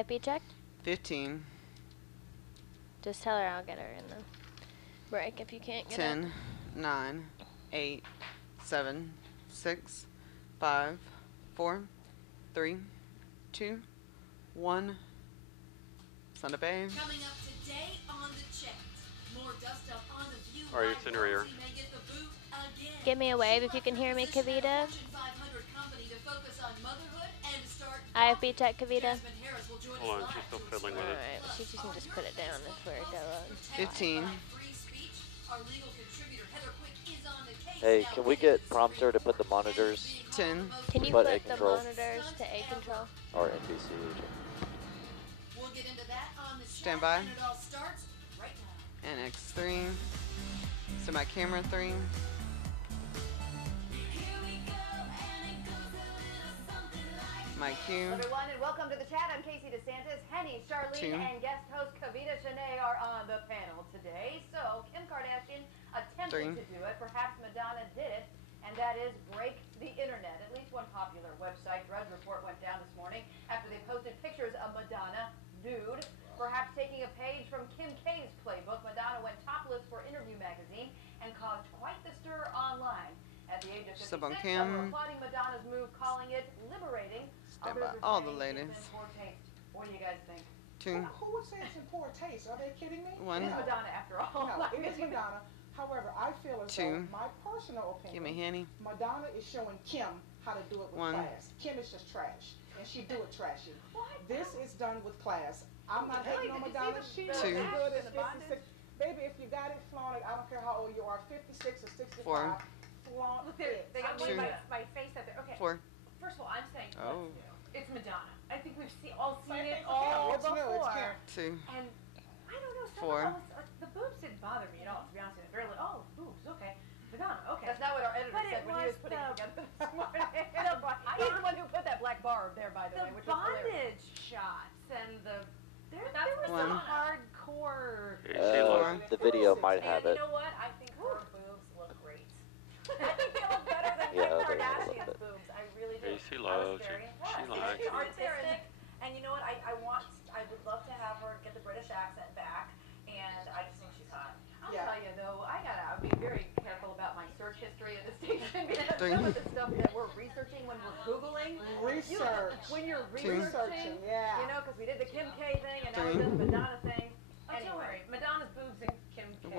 IFB checked? 15. Just tell her I'll get her in the break if you can't get 10, it. 9, 8, 7, 6, 5, 4, 3, 2, 1. Sunday Bay. Coming up today on the chat. More dust up on the view. All right, it's in her ear. Give me a wave if you can hear me, Kavita. IFB check, Kavita. Hold on, she's still fiddling with it. Alright, she can just put it down. That's where it goes. 15. Hey, can we get prompter to put the monitors? 10. Can you But put A the control. monitors to A control? Or NBC agent. Stand by. And X3. So my camera 3. My Q. Everyone, and welcome to the chat. I'm Casey DeSantis. Henny, Charlene, and guest host Kavita Shanae are on the panel today. So Kim Kardashian attempted to do it. Perhaps Madonna did it, and that is break the internet. At least one popular website, Drudge Report, went down this morning after they posted pictures of Madonna nude. Perhaps taking a page from Kim K's playbook, Madonna went topless for Interview magazine and caused quite the stir online. At the age of 56, some were applauding Madonna's move, calling it liberating. Stand by all the ladies. What do you guys think? 2. Who would say it's in poor taste? Are they kidding me? 1. It's Madonna after all. No, it is Madonna. However, I feel as though, my personal opinion, Give me Henny. Madonna is showing Kim how to do it with 1. class. Kim is just trash, and she do it trashy. This is done with class. I'm not hating on Madonna. She looks 2. good at 56. Baby, if you got it, flaunt it. I don't care how old you are, 56 or 65. 4. Flaunt Look, it. they got my face up there. Okay. 4. First of all, I'm saying Oh. it's Madonna. I think we've all seen it all before. It's 2. And I don't know, 4. the boobs didn't bother me at all, to be honest with you. They're like, oh, boobs, okay. Madonna, okay. That's not what our editor said when he was putting it together this morning. He's the one who put that black bar there, by the way, which was hilarious. The bondage shots and there was 1. some hardcore. The video might have it. You know what? I think her boobs look great. I think they look better than Kim Kardashian's boobs. I really do. She loves it. She likes it. Artistic, and you know what? I would love to have her get the British accent back, and I just think she's hot. I'll tell you though, I'll be very careful about my search history at the station because some of the stuff that we're researching when we're Googling. When you're researching, you know, because we did the Kim K thing and now we did the Madonna thing. Anyway, Madonna's boobs and Kim K's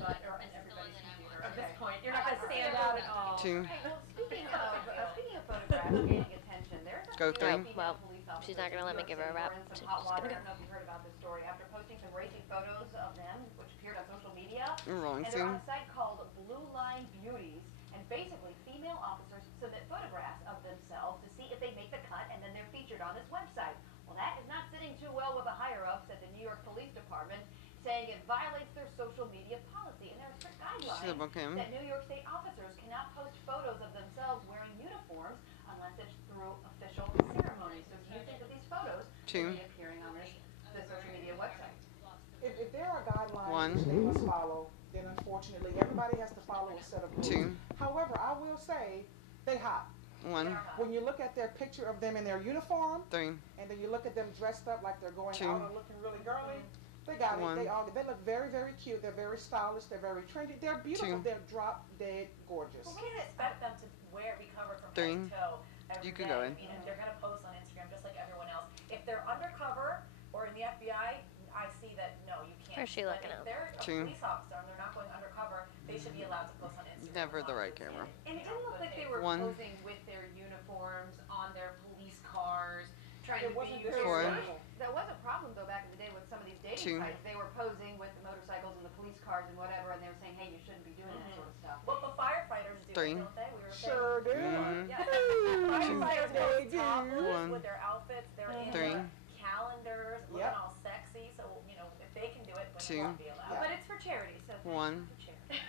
butt are in everybody's computer at this point. You're not going to stand out at all. 2. Hey, well, speaking of photographs gaining attention, there's a Go 3. Well, she's not going to let me give her a wrap. She's just going to go. I don't know if you heard about this story. After posting some racy photos of them, which appeared on social media, Rolling and they're on soon. a site called Blue Line Beauties, and basically female officers submit photographs of themselves to see if they make the cut, and then they're featured on this website. Well, that is not sitting too well with the higher-ups at the New York Police Department, saying it violates their social media policy, and there are strict guidelines that New York State officers cannot post photos of themselves wearing uniforms unless it's through official ceremonies. So do you think that these photos should be appearing on the social media website? If there are guidelines they must follow, then unfortunately everybody has to follow a set of rules. 2. However, I will say they hot. 1. When you look at their picture of them in their uniform, 3. and then you look at them dressed up like they're going 2. out and looking really girly, they got 1. it. They look very, very cute. They're very stylish. They're very trendy. They're beautiful. 2. They're drop dead gorgeous. Well, we can expect them to be covered from 3. head to toe every You can day. go in. I mean, they're going to post on Instagram just like everyone else. If they're undercover or in the FBI, I see that no, you can't. Where's she looking at? at? If they're a 2. police officer and they're not going undercover, they should be allowed to post on Instagram. Never the right camera. And it didn't look like they were 1. posing with their uniforms on their police cars, trying to be 4. That was a problem though back in the day with some of these dating 2. sites. They were posing with the motorcycles and the police cars and whatever, and they were saying, hey, you shouldn't be doing that sort of stuff. Well, the firefighters do, 3. don't they? We were sure do. Yeah. Firefighters go topless 1. with their outfits. They're in 3. calendars, looking all sexy. So, you know, if they can do it, women 2. won't be allowed. But it's for charity, so 1. for charity.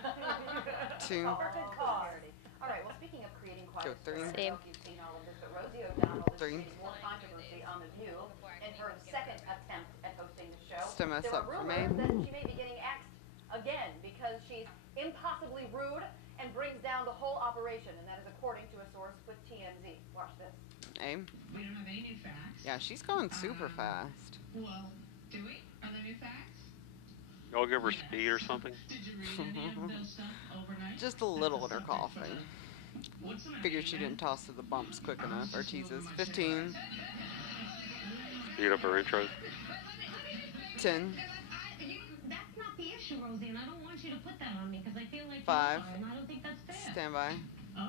2. For good cause. All right, well, speaking of creating quiet, Go 3. I don't know if you've seen all of this, but Rosie O'Donnell is 3. creating more controversy on The View in her second attempt at hosting the show. Still mess There up are for rumors me. that she may be getting axed again because she's impossibly rude and brings down the whole operation, and that is according to a source with TMZ. Watch this. A. We don't have any new facts. Yeah, she's going super fast. Well, do we? Are there new facts? Y'all give her speed or something? Did you read any of those stuff overnight? Just a little in her coughing. What's the matter? Figured she didn't toss to the bumps quick enough, or teases. 15, Speed up her intro. 10, That's not the issue, Rosie, and I don't want you to put that on me because I feel like 5, you are, and I don't think that's fair. stand by.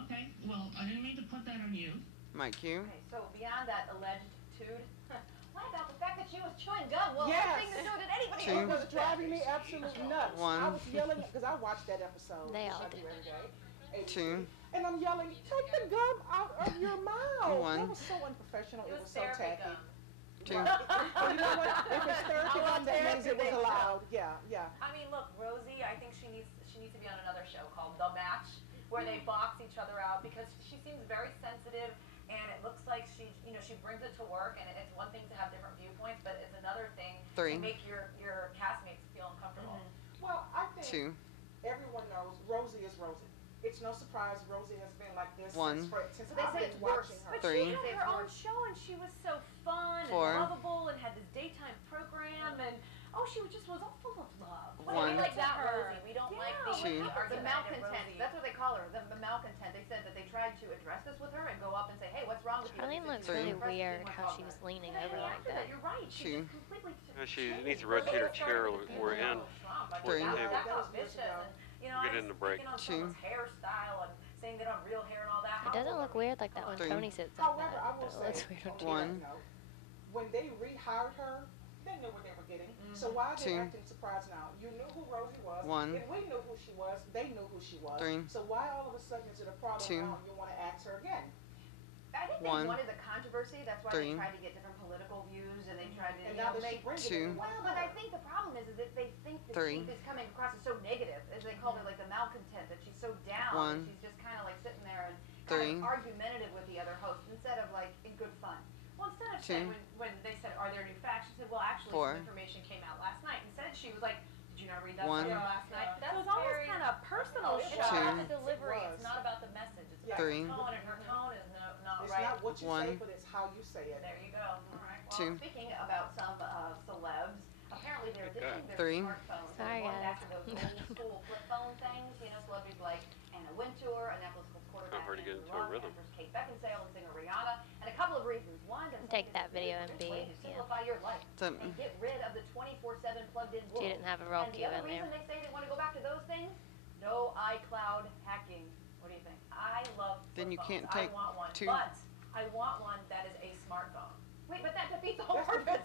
Okay, well, I didn't mean to put that on you. Mike Q. Okay, so beyond that alleged tude, what about the fact that she was chewing gum? Well, Yes. one thing to do that anybody Two. It was driving me absolutely nuts. One. I was yelling because I watched that episode. They which all I do do. every day. ABC. 2, And I'm yelling, take the gum out of your mouth. One. That was so unprofessional. It was so therapy tacky. gum. 2, Right. You know what? If it's therapy gum, that means it was allowed. Yeah, yeah. I mean, look, Rosie, I think she needs to be on another show called The Match, where they box each other out because she seems very sensitive, and it looks like she brings it to work, and it's one thing to have different viewpoints, but it's another thing 3, to make your castmates feel uncomfortable. Well, I think 2, everyone knows Rosie is Rosie. It's no surprise Rosie has been like this One. since They I've say been it's worse. watching her. But 3, she had her own show, and she was so fun 4, and lovable, and had this daytime program, and she was all full of love. Well, One. we like that Her. Rosie. We don't Yeah, like Two. the argumentative malcontent. Rosie. That's what they call her, the malcontent. They said that they tried to address this with her and go up and say, hey, what's wrong with you? Charlene looks Three. really weird how she was leaning over like that. You're right. She 2, just completely Yeah, she changed. needs to rotate her chair or in. Three. That That got was years vicious, ago. and I Get was in the break. picking on Two. someone's hairstyle and saying they don't have real hair and all that. It doesn't look weird like that when 3. Tony sits like However, that. I will But it say, looks weird on on TV. One. that note, when they rehired her, they knew what they were getting. So why are they 2. acting surprised now? You knew who Rosie was. 1. If we knew who she was, they knew who she was. 3. So why all of a sudden is it a problem 2. now and you want to ask her again? I think 1. they wanted the controversy. That's why 3. they tried to get different political views, and they tried to And now that she make. brings it, 2. Well, but I think the problem is that they think that 3. she is coming across as so negative, as they called her, like the malcontent, that she's so down, 1. and she's just kind of like sitting there and 3. kind of argumentative with the other hosts instead of like in good fun. Well, instead of 2. saying when they said, "Are there new facts?" She said, "Well, actually, 4. some information came out last night." Instead, she was like, "Did you not read that 1. story last night?" That's So it's almost very- kind of personal. It's It's not about 2. the delivery. It was. It's not about the message. It's about 3. the tone, and her tone is not It's right. not what you 1. say, but it's how you say it. There you go. All right. Well, 2. Speaking about some celebs, apparently they're ditching their 3. smartphones. Sorry, They're going guys. back to those old school flip phone things. Celebrities like Anna Wintour, Annapolis Colts quarterback Time for her to get Andrew into a Luck, rhythm. actress Kate Beckinsale, and singer Rihanna, and a couple of reasons. One, that Take something that is a video really and good way be- to simplify your life Some- and get rid of the 24/7 plugged-in world. She didn't have a roll And the cue other in there. reason they say they want to go back to those things, no iCloud hacking. What do you think? I love. Then flip you can't phones. take I want one, 2. but I want one that is a smartphone. Wait, but that defeats the whole That's the- purpose.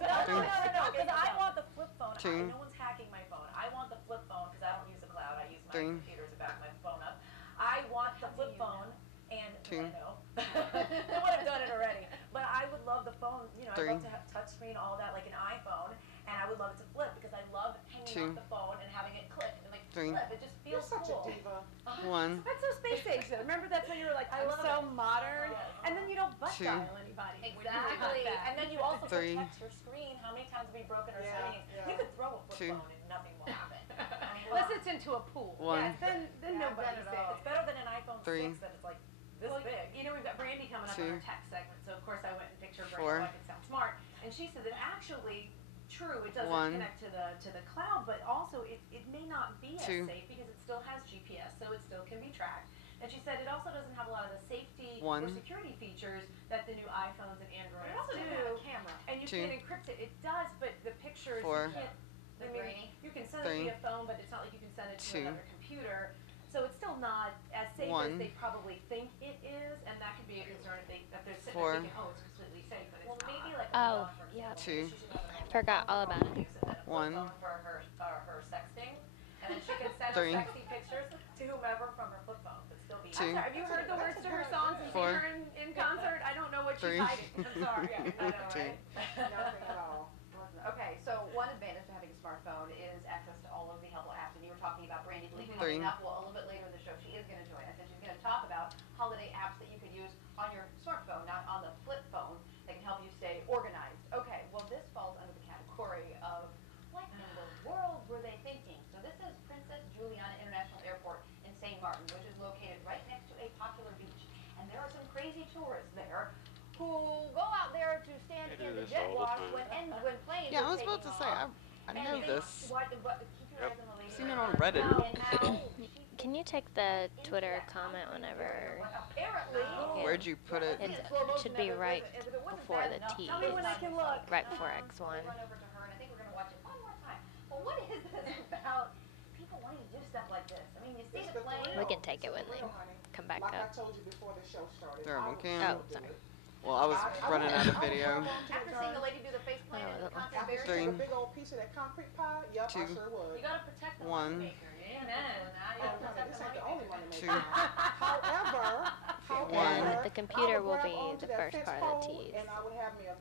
No, because I want the flip phone. Two. No one's hacking my phone. I want the flip phone because I don't use the cloud. I use my 3. computer to back my phone up. I want the flip phone and 2. I know. They would have done it already. But I would love the phone, I'd 3. love to have touch screen, all that, like an iPhone, and I would love it to flip because I love hanging 2. off the phone and having it click and 3. flip. It just You're feels such cool. a diva. 1. That's so space age though. Remember that's when you were like, I'm love so it. modern. And then you don't butt 2. dial anybody. when you do Exactly. that. And then you also 3. protect your screen. How many times have we broken our Yeah, screens? yeah. You could throw a flip 2. phone and nothing will happen. I mean, Unless it's into a pool. 1. Yes, then nobody's it's safe. better than an iPhone 3. 6 that is like this Well, big. we've got Brandy coming up 2. on our tech segment, so of course I went and pictured her 4. so I could sound smart. And she said that actually, true, it doesn't 1. connect to the cloud, but also it may not be as 2. safe because it still has GPS, so it still can be tracked. And she said it also doesn't have a lot of the safety 1. or security features that the new iPhones and Androids It also doesn't do. have a camera. And you 2. can encrypt it. It does, but the pictures 4. you can't. I mean, Grainy. you can send 3. it via phone, but it's not like you can send it to 2. another computer. So it's still not as safe 1. as they probably think it is, and that could be a concern if they're sitting 4. there thinking, oh, it's completely safe, but it's Well, not. maybe like Oh, Madonna, for yeah. example, 2. she should have an Forgot iPhone all about to it. use and then a flip 1. phone for her sexting, and then she can send 3. her sexy pictures to whomever from her flip phone, but still be. 2. I'm sorry, have you heard the words to her songs and seen 4. her in concert? I don't know what 3. she's hiding. I'm sorry. I know, 2. right? Nothing at all. Okay, so one advantage to having a smartphone is access to all of the helpful apps. And you were talking about Brandy Lee 3. coming up. Well, a little bit later in the show, she is going to join us, and she's going to talk about holiday apps that you could use on your smartphone, not on the flip phone, that can help you stay organized. Okay, well, this falls under the category of what in the world were they thinking? So this is Princess Juliana International Airport in St. Martin, which is located right next to a popular beach. And there are some crazy tourists there who go out there to stand They in do the this jet all the wash time. when planes Yeah, I are was about to taking say, off. I And know they- this. But keep your Yep. eyes on the lady. Seen it on Reddit. And how Can you take the Twitter comment whenever? apparently Where'd you put it? It should be right before the T. Tell me when I can look. Right before X1. Run over to her, and I think we're gonna watch it one more time. Well, what is this about? People wanting to do stuff like this. I mean, you see It's the the plane. We can take it when they Real, honey. come back Like I up. told you before the show started. There, I we would can. still Oh, do sorry. it. Well, I was running out of video. After seeing the lady do the face plant and the concrete After barrier. seeing a Three. big old piece of that concrete pie, yep, I Two. sure would. You gotta protect the One. moneymaker. Amen. Oh, honey, this ain't the only one to make Two. it. However, One. The computer I would will grab be onto the that first fence part of the pole, T's. and I would have me a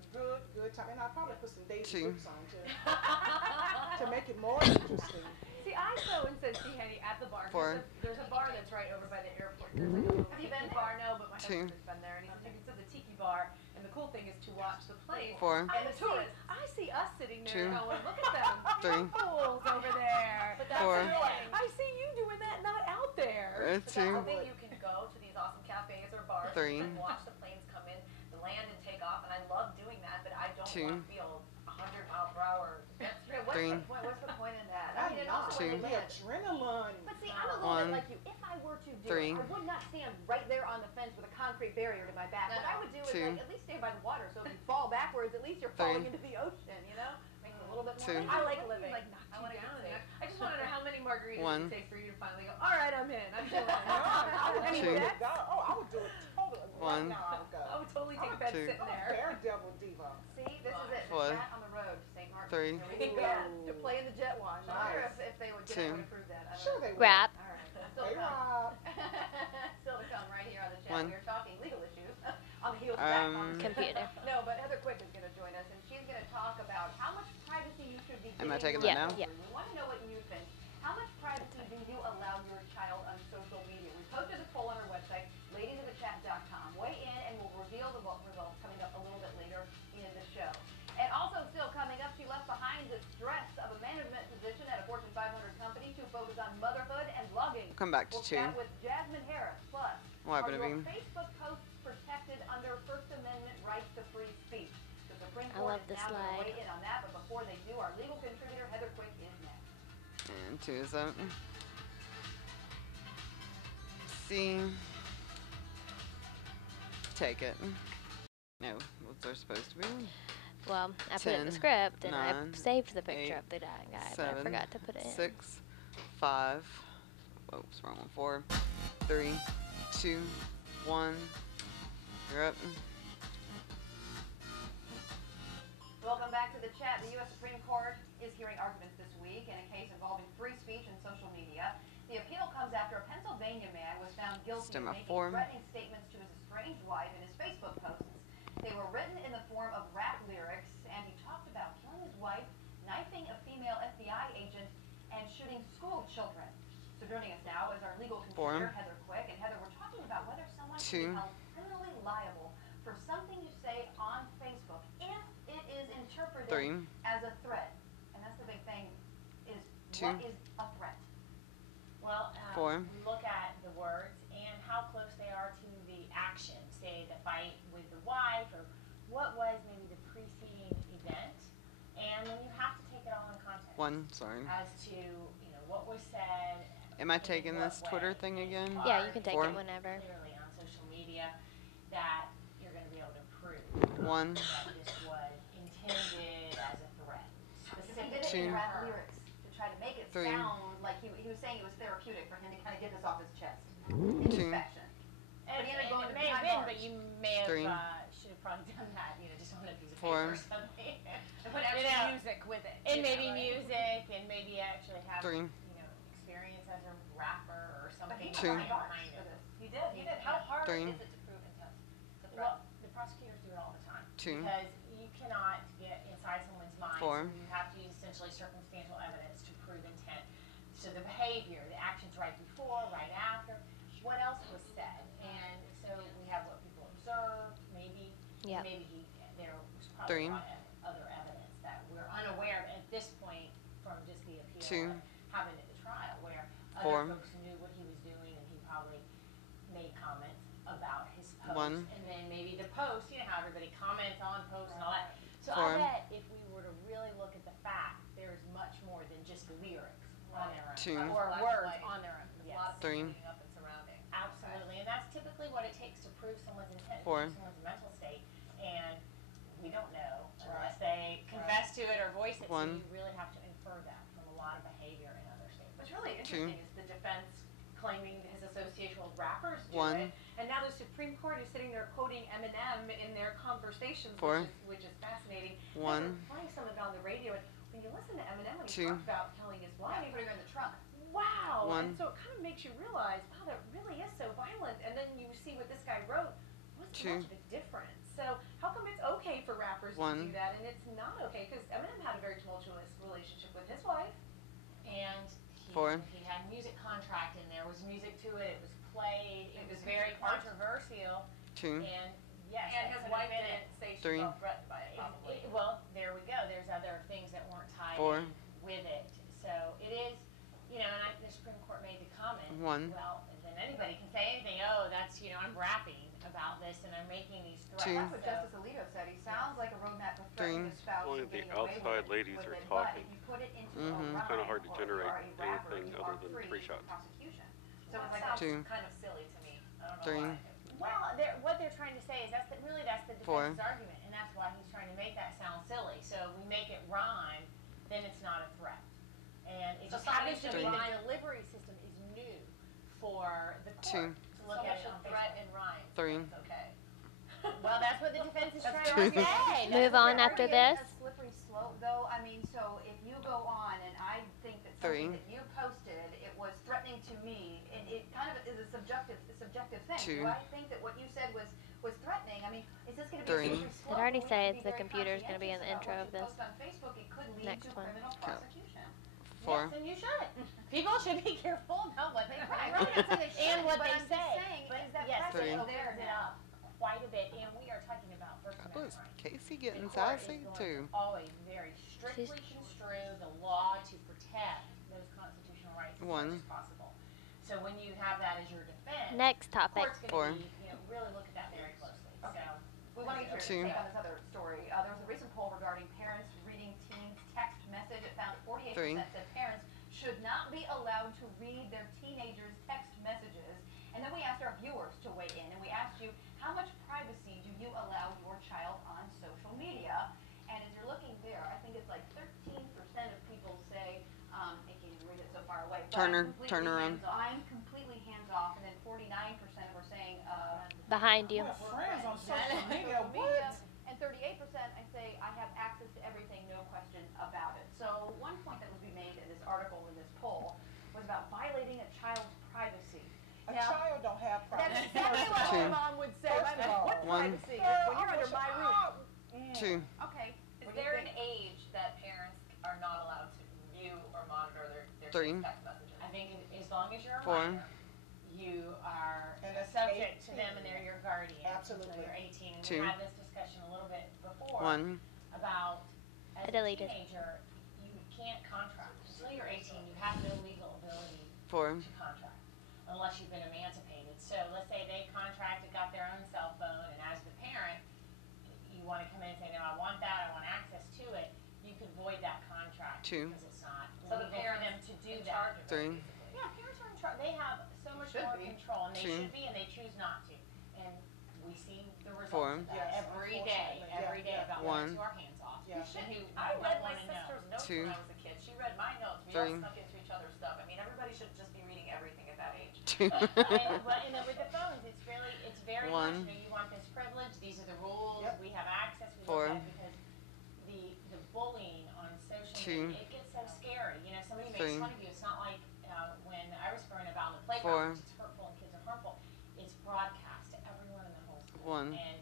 good time. And I'd probably put some Daisy Two. Dukes on too, to make it more interesting. See, I go and said, see, Henny, at the bar. Four. There's a bar that's right over by the airport. There's like a little Have you tiki been bar. No, but my Two. husband's been there, and he said you can sit at the tiki bar, and the cool thing is to watch the plane. Four. And the tourists. I see us sitting there Two. going, look at them. Three. Fools over there. But that's Four. the thing. I see you doing that, not out there. But that's Two. the thing. You can go to these awesome cafes or bars Three. and watch the planes come in, the land and take off, and I love doing that, but I don't Two. want to feel 100 mile per hour. Yeah, what's Three. the point? What's the point in that? I I mean, and know. also Two. when The they land. adrenaline. But see, I'm a little One. bit like you. If I were to do Three. it, I would not stand right there on the fence with a concrete barrier to my back. No, What I no. would do is Two. like, at least stay by the water, so if you fall backwards, at least you're Three. falling into the ocean, you know? Makes it a little bit more. Two. I like living. living. Like, knock I you want to down. get safe. I just want to know how many margaritas One. it takes for you to finally go, all right, I'm in. I'm doing it. I would I mean, do Two. it. Oh, I would do it totally. One. Right now, I would go. I would totally take a bed Two. sitting I'm a there. daredevil diva. See, this is it. Four. The cat on the road, St. Martin. Three. Here we go. To play in the jet wash. I wonder Nice. if they would get Two. away to prove that. I don't Sure know. they would. Wrap. All right. Still Hey, to come. Rob. Still to come right here on the chat. One. We are talking legal issues on the heels of that conversation. Computer. No, but Heather Quick is going to join us, and she's going to talk about how much privacy you should be Am I giving taking your that now? Yeah. children. We want to know what you think. How much privacy do you allow your child on social media? We posted a poll on our website, ladiesofthechat.com. Weigh in, and we'll reveal the vote results coming up a little bit later in the show. And also still coming up, she left behind the stress of a management position at a Fortune 500 company to focus on motherhood and blogging. Come back to We'll two. chat with Jasmine Harris. Plus, What happened are to your me? Facebook posts protected under First Amendment rights to free speech? The Supreme I Court love is this now going to slide. weigh in on that, but before they do, our legal contributor Heather Quick is next. And two is up. See. Take it. No, what's there supposed to be? Well, I put it in the 10, script and I 9, saved the picture 8, of the dying guy, but I 7, forgot to put it in. 6, 5. Whoops, wrong one. 4, 3, 2, 1. You're up. Welcome back to the chat. The U.S. Supreme Court is hearing arguments this week in a case involving free speech and social media. The appeal comes after a Pennsylvania man was found guilty of Stem making form. threatening statements to his estranged wife in his Facebook posts. They were written in the form of rap lyrics, and he talked about killing his wife, knifing a female FBI agent, and shooting school children. So joining us now is our legal contributor, Heather Quick. And Heather, we're talking about whether someone can be held criminally liable for something you say on Facebook if it is interpreted 3, as a threat. And that's the big thing, is 2, what is a threat? Well, 4, we look at the words and how close they are to the action, say the fight with the wife, or what was maybe the preceding event, and then you have to take it all in context 1, sorry. as to what was said. Am I in taking what this Twitter way. thing again? Yeah, you can take 4, it whenever. Clearly on social media that you're going to be able to prove 1, that this was intended as a threat. Because he did it in 2, rap lyrics to try to make it 3, sound like he was saying it was therapeutic for him to kind of get this off his chest in his 2, fashion. And, But he ended up going it to may have behind been, bars. but you may have Three. should have probably done that, just on a piece of 4, paper or something. And put actual music with it. And maybe music, and maybe actually have 3, experience as a rapper or something. But he 2, went behind bars behind for it. this. He did. He did. How hard 3, is it to prove intent? To threat? Well, the prosecutors do it all the time. 2, Because you cannot get inside someone's mind. 4, So you have to use essentially circumstantial evidence to prove intent. So the behavior, the actions right before, right after, what else was said. And so we have what people observe, maybe. Yeah. Maybe there was probably 3, a lot of other evidence that we're unaware of at this point from just the appeal 2, and having it at the trial, where 4, other folks knew what he was doing and he probably made comments about his post. 1, And then maybe the posts, you know how everybody comments on posts and all that. So I 4, bet if we were to really look at the facts, there's much more than just lyrics on their own. 2, Or Black and words white. on their own. There's Yes. a lot of 3, leading up and surrounding. Absolutely, and that's typically what it takes to prove someone's intent, 4, someone's mental state, and we don't know unless they confess to it or voice it, so 1, you really have to infer that from a lot of behavior in other states. What's really 2, interesting is the defense claiming his association with rappers do 1, it, and now the Supreme Court is sitting there quoting Eminem in their conversations, 4, which is fascinating. 1, And they're playing some of it on the radio, and when you listen to Eminem when he 2, talks about killing his wife, Put her in the trunk. wow, 1, and so it kind of makes you realize, wow, that really is so violent, and then you see what this guy wrote, wasn't 2, much of a difference. So how come it's okay for rappers to 1, do that, and it's not okay? Because Eminem had a very tumultuous relationship with his wife. And 4, he had a music contract, and there was music to it. It was played. It was was very part- controversial. 2, And yes, And that his could've wife been didn't say she 3, felt threatened by it, probably. well, there we go. There's other things that weren't tied 4, in with it. So it is, you know, and the Supreme Court made the comment. 1, Well, then anybody can say anything. Oh, that's, you know, I'm rapping about this and I'm making these threats. 2, That's what Justice Alito said. He sounds like a roadmap for threatening a spouse Only and the getting away outside with ladies it, are but talking. if you put it into Mhm. a Kinda hard to rhyme, generate or you are a rapper, anything you other are than free 3 from shots. prosecution. So So it's like sounds 2, kind of silly to me. I don't know 3, why. Well, what they're trying to say is that's the defense's 4, argument, and that's why he's trying to make that sound silly. So if we make it rhyme, then it's not a threat. And it So just happens to somebody be should the delivery system is new for the 2, court to look Someone at it should on threat Facebook. and rhyme. 3, It's okay. Well, that's what the defense is That's trying to their say. Move That's on their after argument. this. A slippery slope, though. I mean, so if you go on and I think that 3, something that you posted, it was threatening to me, and it kind of is a subjective thing. 2, Do I think that what you said was threatening? I mean, is this going to be 3, a slippery slope? It already We have to says be the very computer's gonna be in the conscientious intro about of what this you post on Facebook. It could lead next to one. criminal prosecution. 4, Yes, and you should. People should be careful about what they Right, write I'm not saying they and shouldn't, what but they I'm just say. saying, But is that yes, precedent it there opens it now? up quite a bit, and we are talking about First that Amendment was rights. Casey The getting court is sassy going too. to always very strictly construe the law to protect those constitutional rights as much 1, as possible. So when you have that as your defense, Next the topic. court's 4, going to be, you know, really look at that very closely. Okay. So We want to get 2, your take on this other story. There was a recent poll regarding parents reading teens' text message. It found 48% 3, said parents should not be allowed to read their teenagers' text messages. And then we asked our viewers to weigh in, and we asked you, how much privacy do you allow your child on social media? And as you're looking there, I think it's like 13% of people say, I can't even read it so far away. but Turner, I'm completely turn around. hands-off. I'm completely hands off, and then 49% were saying, Behind you. We're friends on social social media. media, What? and 38% I say I have access to everything, no question about it. So one point that would be made in this article, in this poll, was about violating a child's privacy. A Now, child don't have that's privacy. exactly what my 2, mom would say. First of all, What 1, privacy? Girl, When you're I under wish my I- roof. 2, Okay. Is what do you there an think? age that parents are not allowed to view or monitor their 3, kids' text messages? I think as long as you're a 4, minor, you are And that's subject to 18. them and they're your guardian Absolutely. until you're 18. And 2, we had this discussion a little bit before 1, about as I a deleted. teenager, you can't contract. Until you're 18, you have no legal ability 4, to contract unless you've been emancipated. So let's say they contracted, got their own cell phone, and as the parent, you want to come in and say, no, I want that, I want access to it, you could void that contract 2, because it's not So the legal for them parents to do in that. charge of it, 3, basically. Yeah, parents are in charge. They have so much Should more be. control, and they 2, should be, and they choose not to. And we see the 4, results of that Yes, every day, unfortunately. Yeah, about yeah. 1, what to our hands off. Yeah. And who I might read my wanna know. sister's notes 2, when I was a kid. She read my notes. We 3, all snuck into each other's stuff. I mean, everybody should just be reading everything at that age. 2, And then with the phones, it's very much, 1, you want this privilege, these are the rules, Yep. we have access, we 4, look at it because the bullying on social 2, media, it gets so scary. You know, somebody 3, makes fun of you. It's not like when I was growing up out in the 4, playground, which is hurtful and kids are harmful. It's broadcast to everyone in the whole school. 1, And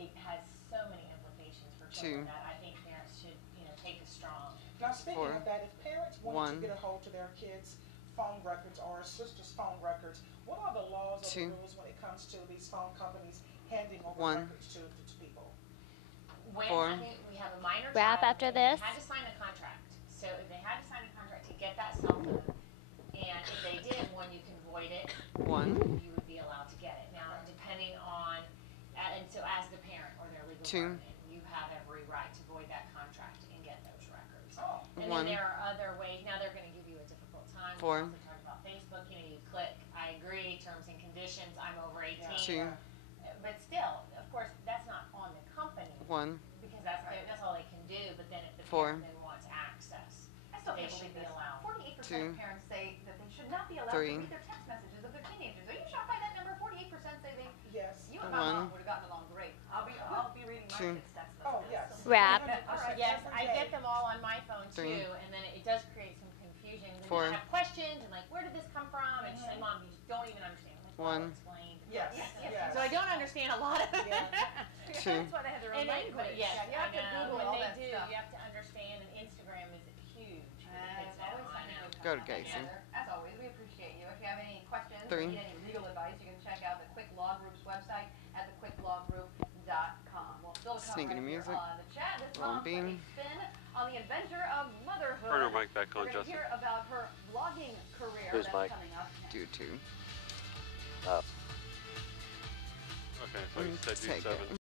it has so many implications for 2, children that I think parents should, take a strong. Now, speaking 4, of that, if parents 1, wanted to get a hold to their kids' phone records or a sister's phone records, what are the laws or 2, the rules when it comes to these phone companies handing over 1, records to people? When 4, I think we have a minor Wrap child, after and this. they had to sign a contract. So if they had to sign a contract to get that cell phone, and if they did, when you can void it, 1, you would be allowed to get it. Now, depending on, and so as the the 2, burden. You have every right to void that contract and get those records. And 1, then there are other ways. Now they're going to give you a difficult time. 4, We also talked about Facebook. You know, you click, I agree, terms and conditions, I'm over 18. 2, But still, of course, that's not on the company 1, because that's all they can do. But then if the 4, parent then wants access, I still they can't should believe be this. allowed. 48% 2, of parents say that they should not be allowed 3, to read their text messages of their teenagers. Are you shocked by that number? 48% say they. Yes. You and my 1, mom would have gotten along great. I'll be reading my 2, kids' text messages. Oh, yes. Rap. 100%. Yes, Every I day. get them all on my phone too, 3, and then it does create some confusion. And 4, then I have questions and like, where did this come from? And she's like, Mom, you just don't even understand. I'm like, well, 1, I'll explain. Yes, yes. So I don't understand a lot of it. Yeah. 2, That's why they have their own And then, language. yes, you have I to know. Google When all they that do, stuff. you have to understand, and Instagram is huge for the And kids it's now. always I something know. good Go to coming up Casey. together. As always, we appreciate you. If you have any questions 3, or need any legal advice, you can check out the Quick Law Group's website at thequicklawgroup.com. We'll still come Sneaking right music. here on the chat. This Wrong mom put a bean. spin on the adventure of motherhood. Turn her mic back on, We're going to Justin. hear about her vlogging career Who's that's Mike? coming up next. do 2. Okay, so you said do Take 7. it.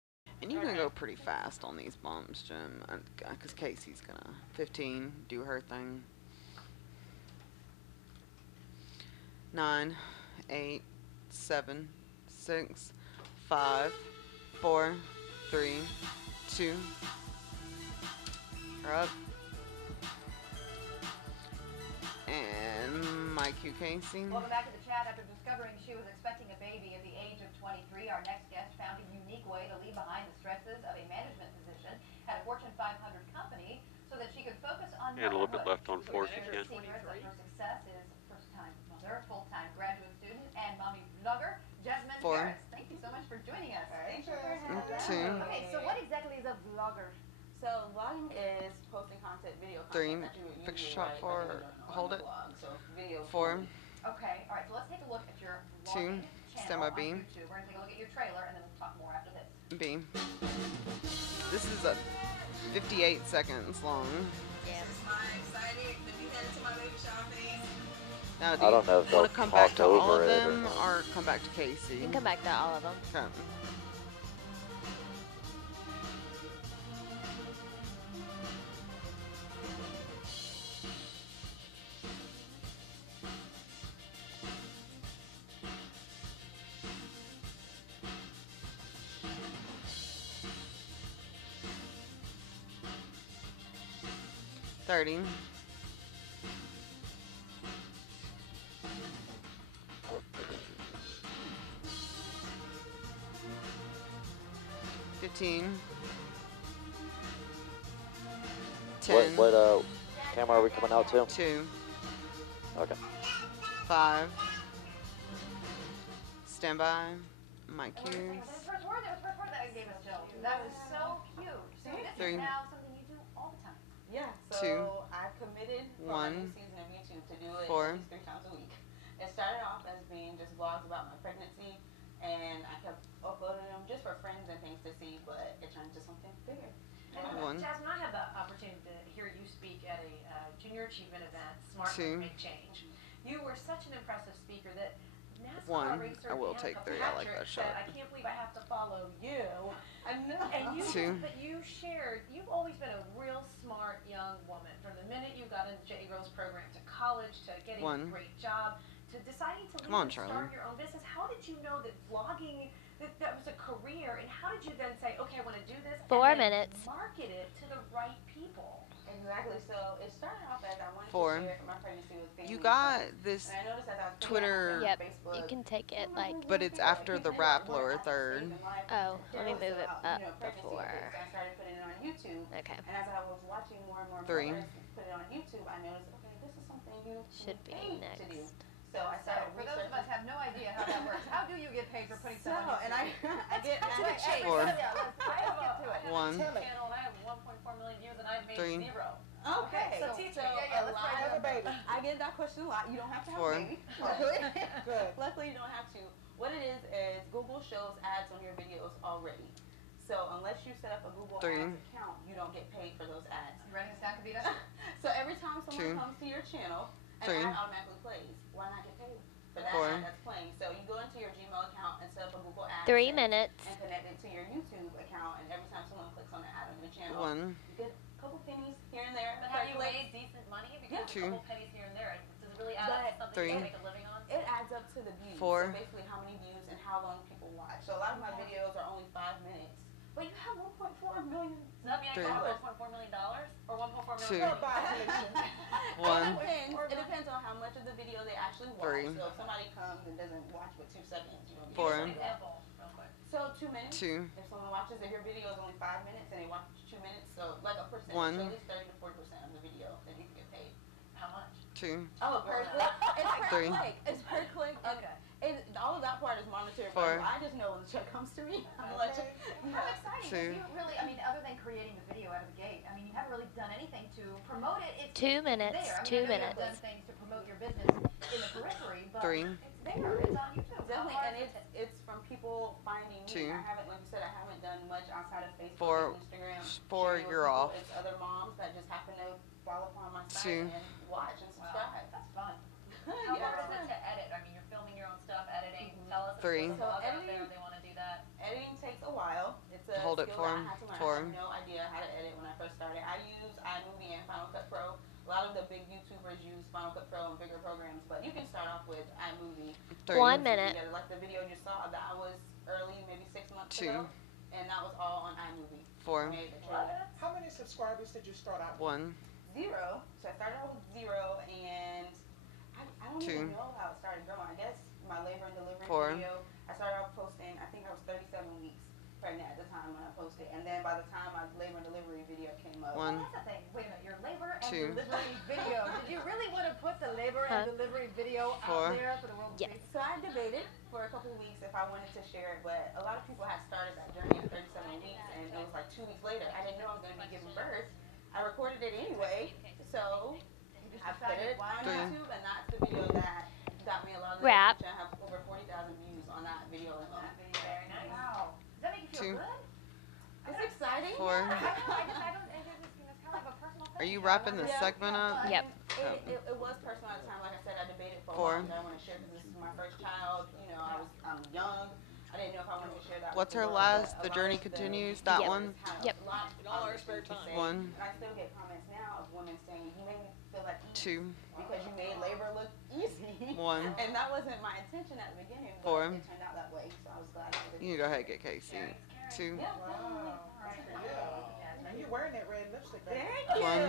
And you can go pretty fast on these bumps, Jim, because Casey's gonna 15, do her thing. 9, 8, 7, 6, 5, 4, 3, 2. Her up. And my Q Casey. Welcome back to the chat. After discovering she was expecting a baby at the age of 23, our next guest found a unique way to leave behind the stresses of a management position at a Fortune 500 company so that she could focus on And a little bit motherhood. left on 4 if you can. Secrets of her success is first-time mother, full-time graduate student, and mommy vlogger, Jasmine 4. Harris. Thank you so much for joining us. Thank you. Okay, so what exactly is a vlogger? So vlogging is posting content, video 3, content that you would fix usually shot write, for, but then you don't know hold on it. the blog. So video 4, Okay, all right, so let's take a look at your 2, vlogging stand channel by on B. YouTube. We're going to take a look at your trailer, and then we'll talk more after this. B. This is a 58 seconds long. Yeah. I'm excited to be headed to my baby shower phase. Now, I don't know if you want they'll to come back talk to all over of it or them not. or come back to Casey? You can come back to all of them. Okay. $30. $15. 10. What camera are we coming out to? 2. Okay. 5. Stand by. My And we're cues. saying, "There's first word, there's first word," that gave us chills. That was so cute. So this 3. is now something you do all the time. Yeah, so 2, I've committed for 1, my new season of YouTube to do it 4. at least 3 times a week. It started off as being just vlogs about my pregnancy, and I kept uploading them just for friends and things to see, but it turned into something bigger. And 1, Jasmine, I had the opportunity to hear you speak at a junior achievement event, Smart 2. Make Change. You were such an impressive speaker that NASCAR 1. racer I will Danica take 3. I like Patrick that said, shot. I can't believe I have to follow you. I know. And you, 2. but you shared, you've always been a real smart young woman. From the minute you got into J. Rose program to college to getting 1. a great job to deciding to Come leave on, and Charlie. start your own business. How did you know that vlogging, that was a career, and how did you then say, okay, I want to do this 4 and then minutes. market it to the right people? Exactly. So it started off as I wanted 4. to share my pregnancy with family. You and got friends. this And I noticed as I was Twitter, Yep. Facebook, You can take it like. but it's after the rap lower third. Oh, let me move it up before. So I started putting it on YouTube. Okay. And as I was watching more and more 3. mothers put it on YouTube, I noticed, okay, this is something you Should be get paid to do. next. So I So, started for those of us researching. have no idea how that works, how do you get paid for putting So, stuff on and I get to the chase. 4. Yeah, let's get to it. 1. Channel, and I have 1.4 million views, and I've made 3. 0. Okay. So teach me. Yeah, let's lot break of it baby. I get that question a lot. You don't have to have 4. a baby. Luckily. Good. Luckily, you don't have to. What it is Google shows ads on your videos already. So unless you set up a Google 3. Ads account, you don't get paid for those ads. You writing this down, Kavita? So every time 2. someone comes to your channel, an 3. ad automatically plays. Why not get paid for that 4. ad that's playing? So you go into your Gmail account and set up a Google Ads 3 minutes. and connect it to your YouTube account. And every time someone clicks on the ad on your channel, 1, you get a couple pennies here and there. But have you made decent money? Because a 2, couple pennies here and there, does it really add up to something you 3, can make a living on? It adds up to the views. 4. So basically how many views and how long people watch. So a lot of my videos are only 5 minutes. But you have 1.4 million. Does that mean I can make $1.4 million? Or $1.4 2, million? 1, It depends on how much of the video they actually watch. 3, So if somebody comes and doesn't watch but 2 seconds, you don't get 4, an example, real quick. So 2 minutes. 2, If someone watches, if your video is only 5 minutes and they watch 2 minutes, so like a percentage, 1, so at least 30 to 40% of the video, then you can get paid. How much? 2, Oh, per click. It's per 3, click. It's per click. Okay. All of that part is monitored. 4, I just know when the check comes to me. I'm like, How exciting. 2, You really, I mean, other than creating the video out of the gate, I mean, you haven't really done anything to promote it. It's 2 minutes. there. I mean, 2 I know minutes. You've done things to promote your business in the periphery, but 3, it's there. It's on YouTube. definitely, How and hard is it? it's from people finding me. 2, I haven't, like you said, I haven't done much outside of Facebook 4, and Instagram. 4, sharing with you're people. off. It's other moms that just happen to fall upon my 2, site and watch and subscribe. That's fun. How hard is it to edit? I mean, you're filming your own stuff, editing. Tell us if 3, there's blogs out editing- there they want to do that. Editing takes a while. It's a Hold it skill for that him. I had to learn. 4, I had no idea how to edit when I first started. I use iMovie and Final Cut Pro. A lot of the big YouTubers use Final Cut Pro and bigger programs, but you can start off with iMovie. 3, 1 minute. Like the video you saw, that was early, maybe 6 months 2, ago, and that was all on iMovie. 4, Made the trailer. How many subscribers did you start out with? 1, 0. So I started out with 0, and I don't 2, even know how it started growing. I guess my labor and delivery 4, video, I started out posting, I think I was 37 weeks pregnant at the time when I posted, and then by the time my labor and delivery video came up, 1, That's the thing. Wait a minute. Your labor and 2, delivery video. Did you really want to put the labor and delivery video 4, out there for the world to Yes. see? so I debated for a couple of weeks if I wanted to share it, but a lot of people had started that journey at 37 weeks, and it was like 2 weeks later. I didn't know I was going to be giving birth. I recorded it anyway, so I put it on 3, YouTube, and that's the video that got me a lot of Wrap. attention. I have over 40,000 views on that video alone. Very nice. Wow. Does that make you feel 2, good? It's exciting. 4. I don't. It's kind of a personal thing. Are you wrapping the Yeah. segment up? Yep. It was personal at the time. Like I said, I debated for a 4, while. Did I want to share because this is my first child? You know, I'm young. I didn't know if I wanted to share that. What's with her the world, last? but The a lot journey of them continues. That Yep. one. have Yep. a lot In all our of spare things to time. say. 1, And I still get comments now of women saying, "You made me feel at ease 2, because you made labor look easy." 1. And that wasn't my intention at the beginning, but 4. it turned out that way. So I was glad. You can go ahead and get Casey. 2, Yeah, Wow. And you're wearing that red lipstick, baby. Thank you. 1,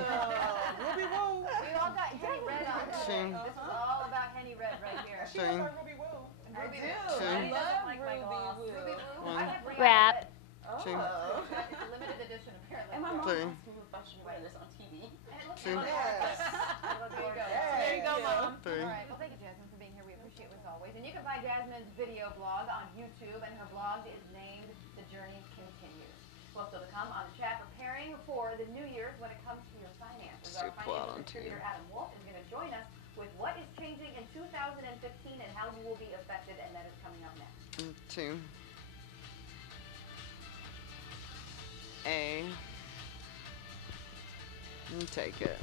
Ruby Woo. We all got Henny Red on today. 2, This is all about Henny Red right here. She looks like Ruby Woo. I Ruby do. Woo. 2, I He doesn't love like my Ruby gloss. Woo. Ruby Woo. 1, I have Rihanna, Wrap. but 2, it's a limited edition apparently. And my mom 3, asked me if I should wear this on TV. And it looks 2, like Yes. There you go. Yes. There you go, Mom. 3, All right. Well, thank you, Jasmine, for being here. We appreciate it as always. And you can find Jasmine's video blog on YouTube, and her blog is named The Journey Continues. Well, still to come on the chat, preparing for the New Year's when it comes to your finances. Our Super financial on contributor Adam Wolf is going to join us with what is changing in 2015 and how you will be affected, and that is coming up next. 2, A. And take it.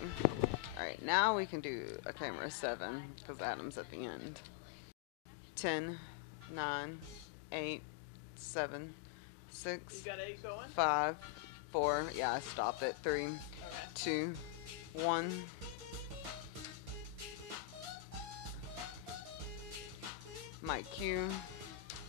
Alright, now we can do a camera 7 because Adam's at the end. 10, 9, 8, 7, 6, You got 8 going? 5, 4. Yeah, I stopped at 3, Okay. 2, 1. Mic Q.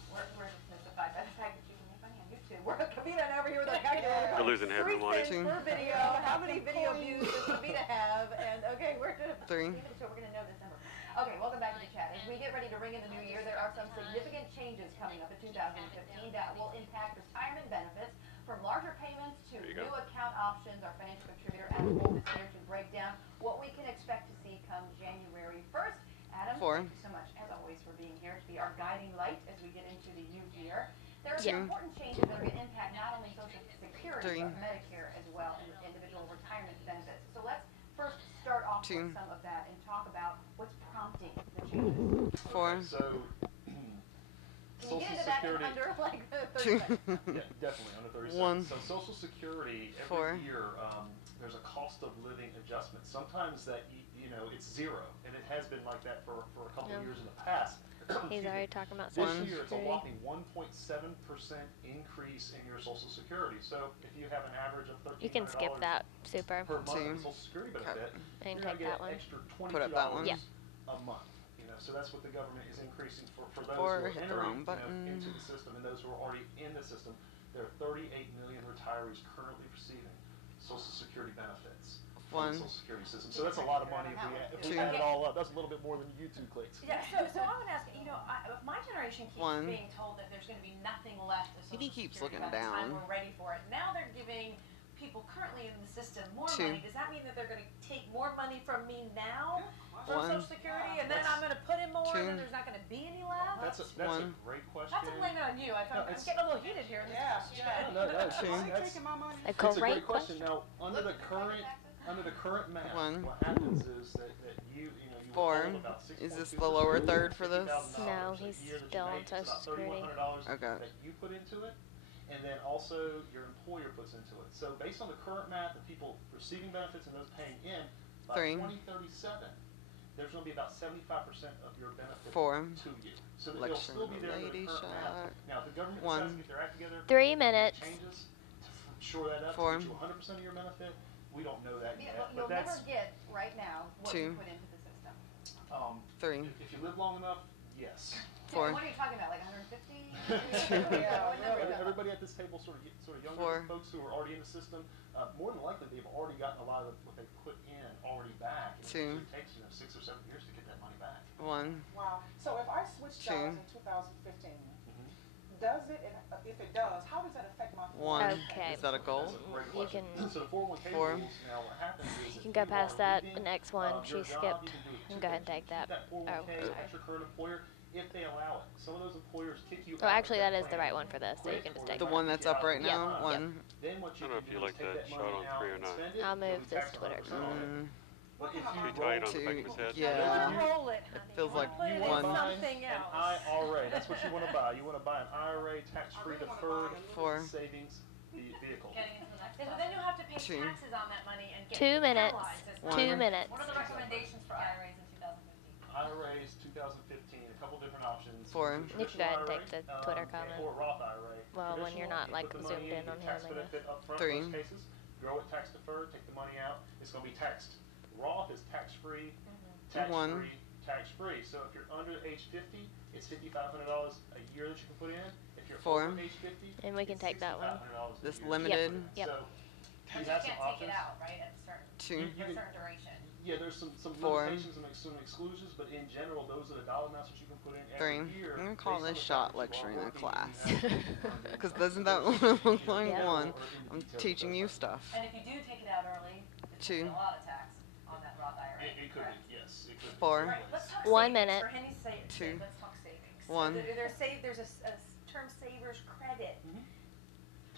We're just mystified by the fact that you can make money on YouTube. We're Kavita and over here with a calculator. We're losing everyone. 3 cents per video. How many video views does Kavita have? And okay, we're just 3. so we're gonna know this number. Okay, welcome back to the chat. As we get ready to ring in the new year, there are some significant changes coming up in 2015 that will impact retirement benefits, from larger payments to There you new go. account options. Our financial contributor Adam Wolf is here to break down what we can expect to see come January 1st. Adam, 4. thank you so much, as always, for being here to be our guiding light as we get into the new year. There are some Yeah. important changes that are going to impact not only Social Security, 3. but Medicare as well, and individual retirement benefits. So let's first start off 2. with some of that and talk about what's prompting the changes. 4. So, Can you Social get into that in Security. under like 30 2. seconds? Yeah, definitely under 30 1. seconds. So Social Security every 4. year there's a cost of living adjustment. Sometimes that you know it's 0, and it has been like that for a couple of years in the past. He's excuse me, already talking about this Social year it's a Security. whopping 1.7% increase in your Social Security. So if you have an average of $1,300 You can skip that, Super. per month Two. in Social Security benefit, And you're take gonna that get one. an extra $22 Put up that one. Yep. a month. You know, so that's what the government is increasing for those Or who are hit the entering wrong button. into the system and those who are already in the system. There are 38 million retirees currently receiving Social Security benefits from the One. Social Security system. So that's a lot of money if we Two. add it all up. That's a little bit more than YouTube clicks. Yeah, so I would ask, my generation keeps One. being told that there's going to be nothing left of Social He keeps Security looking by the time down. we're ready for it. Now they're giving people currently in the system more Two. money. Does that mean that they're going to take more money from me now from One. Social Security, and then I'm going to put in more, Two. and then there's not going to be any left? That's a One. great question. Not to blame it on you. I'm getting a little heated here. Yeah, yeah. No, Two. that's Taking my money. A it's a great great question. Now, under the current math, One. what happens is that you Four. withhold about Is this 6.2% the lower third for this? No, $50,000 a he's year that you still on make. It's Social about Security. $3,100 Okay. that you put into it, and then also your employer puts into it. So based on the current math of people receiving benefits and those paying in, by Three. 2037, there's going to be about 75% of your benefit Four. to you. So that they'll Lecture still be there under lady the current math. shot. Now, if the government One. decides to get their act together, 3 make minutes. changes to shore that up, Four. to get you 100% of your benefit, we don't know that yet. You'll But that's never get right now what Two. you put into the system. Three. if you live long enough, yes. Four. What are you talking about, like 150? Yeah, What number is that? Everybody at this table sort of younger, Four. the folks who are already in the system, more than likely they've already gotten a lot of what they put in already back. And Two. it takes 6 or 7 years to get that money back. One. Wow. So if I switch Two. jobs in 2015, does it, and if it does, how does that affect my One. Okay. Is that a goal? That's a great You question. can- So the 401k Four. rules, now what happens is You if can go you past are that. leaving, The next one, your she job, skipped. you can do And two go ahead and things. take You that. keep that 401k Oh, sorry. at your current employer if they allow it. Some of those employers kick you Well, out actually, of that is the plan right one for this, so you can just take The it. one that's up right Yeah. now. One. Then what I you don't know can if you do like is take that that shot money on out 3 or and not. spend it. I'll You'll move be this taxed Twitter 100% on it. Mm, But if you Too roll tight on the Two. back of his head. Yeah. Roll it, honey. Feels like Put it in one. something An else. IRA, that's what you want to buy. You want to buy an IRA tax-free I really wanna deferred buy a Four. savings vehicle. Getting into the next. But then you'll have to pay Two. taxes on that money and get 2 minutes. penalized as well. 2 One. minutes. What are the recommendations for IRAs in 2015? IRAs 2015, a couple different options. Four. A You can go traditional ahead and IRA, take the Twitter comment. Or Roth IRA. Well, when you're Traditional, not, you like, put the money zoomed in on you him, tax I guess. benefit up front Three. in most cases. Grow it tax deferred, take the money out. It's going to be taxed. Roth is tax-free, One. tax-free. So if you're under age 50, it's $5,500 a year that you can put in. If you're Four. over age 50, And we can it's take that one. $6,500 a This year. limited. Yep. So But you you have can't some take options. it out, right, at a certain, Two. for a certain duration. Yeah, there's some Four. limitations and some exclusions, but in general, those are the dollar amounts that you can put in Three. every year. I'm gonna call based on this the shot fact that you are lecturing a working class. and you have Because doesn't that look like Yeah. one? I'm teaching you stuff. And if you do take it out early, it's Two. going to be a lot of tax on that Roth IRA. It could correct? be, yes. It could be. Four. Right, let's talk 1 savings. minute. For Henny's sake, Two. let's talk savings. One. So there's a term savers credit. Mhm.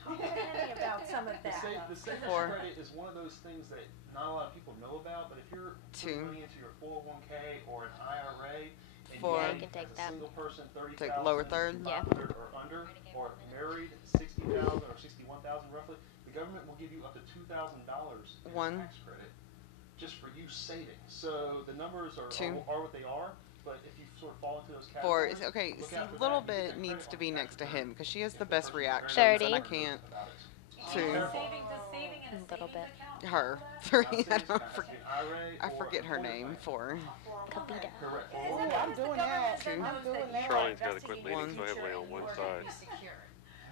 Talk to Henny about some of The, that. the savings Four. credit is one of those things that not a lot of people know about, but if you're Two. putting money into your 401k or an IRA, and Four. you Yeah, you can take as a that. single person, Take the lower third. Yeah. or under, or married, 60,000 or 61,000 roughly, the government will give you up to $2,000 in One. tax credit just for you saving. So the numbers are Two. what they are, but if you sort of fall into those Four. categories, Okay, look see, out for little that. You get bit that needs credit to on be your next to tax him return. because she has the If best the person is reactions, very and I concerned can't. about it. Two. Does saving in a Little savings bit. account? Her. count for Three. Not I savings don't account, it has to be forget. an IRA I or forget her employer name. plan. Four. Kavita. Correct. Is Oh, that I'm because the doing government that. then Two. knows I'm doing that that. you are Charlene's gotta investing quit in leaning your so future heavily and on you one are gonna be side. secure?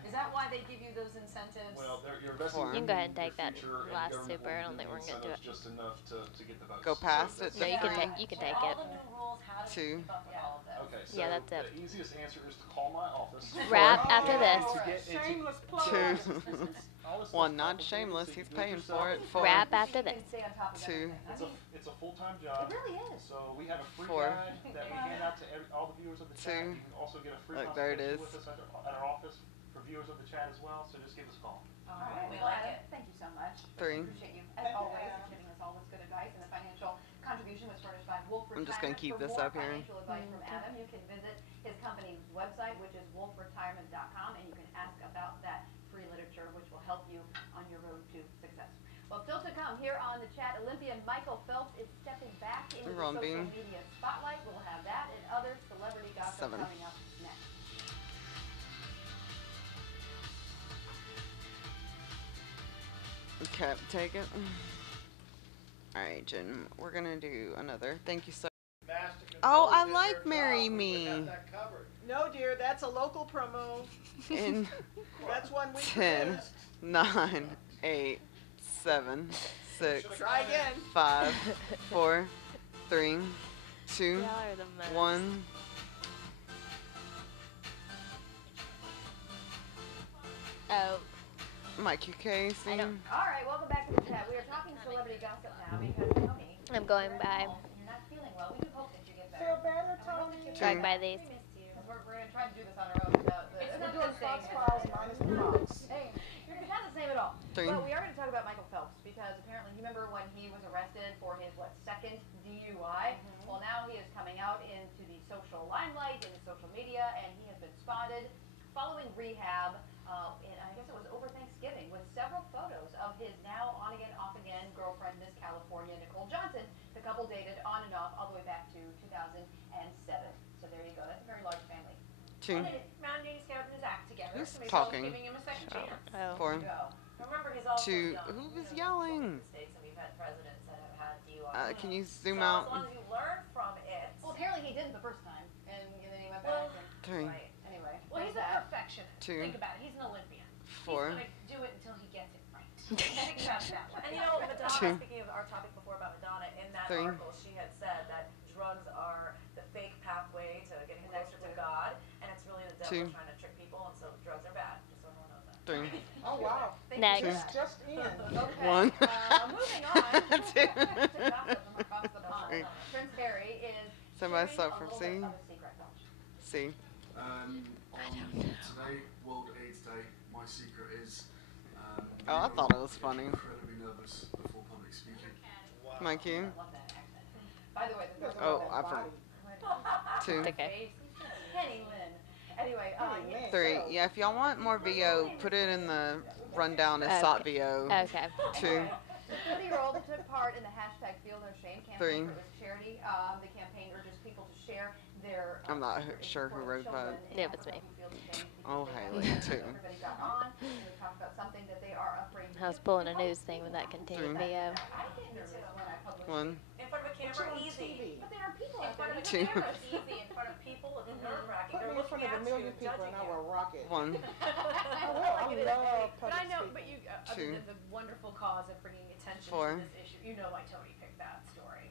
Is that why they give you those incentives? Well, you're investing Four. in You can go ahead and your take that future, and the last government super. will I don't give think you we're gonna do it. incentives just enough to get the votes. Go past it. No, you can Three. take. You can take all it. the new rules, how to Two. keep up with all of this? Okay, so Yeah, that's it. the easiest answer is to call my office. Wrap Oh, after this. To get into- Shameless plug. Two. all this One, stuff's not complicated, shameless. so you He's can do it paying yourself. for it. Four. Wrap after You this. can stay on top of Two. everything. It's a full-time job. It really is. So we have a free Four. guide that we hand out to all the viewers of the chat. Two. You can also get a free Look, there it consultation is. with us at our office for viewers of the chat as well. So just give us a call. All right, We well, like Adam, it. thank you so much. Three. Appreciate you, as always, for giving us all this good advice. And the financial contribution was furnished by Wolf I'm just gonna Retirement. keep For this more up here. financial advice from Adam, you can visit his company's website, which is wolfretirement.com, and you can ask about that free literature, which will help you on your road to success. Well, still to come here on the chat, Olympian Michael Phelps is stepping back into the social media spotlight. We'll have that and other celebrity gossip coming up next. Okay, take it. Alright, Jen, we're gonna do another. Thank you so much. Oh, I like Marry Me. No, dear, that's a local promo. In That's one we 10, produced. 9, 8, 7, 6, Try again. 5, 4, 3, 2, Y'all are the most. 1. Oh. Mike UK, I know. All right, welcome back to the chat. We are talking celebrity gossip now because Tony, I'm going by. you're not feeling well. We do hope that you get better. Feel better, Tony? Drag by these. We're going to try to do this on our own. We're doing Fox Files minus the Fox. Hey, it's not the same at all. 3. But we are going to talk about Michael Phelps because apparently you remember when he was arrested for his, second DUI? Well, now he is coming out into the social limelight, in the social media, and he has been spotted following rehab, and I guess it was over Thanksgiving, with several photos of his now on-again, off-again girlfriend, Miss California, Nicole Johnson. The couple dated on and off all the way back to 2007. So there you go. That's a very large family. 2. And then Mountain James got his act together. Who's so maybe talking? Giving him a second chance. Oh. 4. Remember, he's also 2. young. Who was yelling? Mistakes, and we've had presidents that have had DUI. Can you zoom so out? as long as you learn from it. Well, apparently he didn't the first time, and then he went back. And, 3. Right. anyway, Well, he's a perfectionist. 2. Think about it. He's an Olympian. 4. He's going to do it until he gets it right. Think about it that way. And you know, Madonna, speaking of our topic before about Madonna, in that 3. article, she had said that drugs are the fake pathway to getting closer to God, and it's really the devil 2. trying to trick people, and so drugs are bad, just so everyone knows that. 3. Oh, wow. Next. Just in. Okay. 1. Moving on. 2. to gossip from across the pond. Prince Harry is Somebody sharing start a from little C. bit of a secret. Watch. C. On today, World AIDS Day, my secret is. Oh, I thought it was funny. Incredibly nervous before public speaking. Mikey. I love that accent. By the way, the Oh, I forgot. 2. Okay. Kenny Lynn. Anyway, 3. Yeah, if y'all want more VO, put it in the rundown as Okay. SOT VO. Okay. 2. The 30-year-old took part in the hashtag Feel No Shame campaign 3. for this charity. The campaign urges people to share their I'm not sure who wrote that. Yeah, it's me. Oh, Haley, 2. Everybody got on. They talked about something that they are afraid to I was pulling a news thing with that continued 3. VO. I get nervous when I publish. 1. In front of a camera, easy. But there are people In out front there. of a 2. camera, it's easy. In front of people, it's nerve-wracking. Put They're me in front looking of a at million you, people judging and I you. will rock it. 1. I will. I love But I public know, speaking. but you, Two. other than the wonderful cause of bringing attention 4. to this issue, you know why Tony picked that story.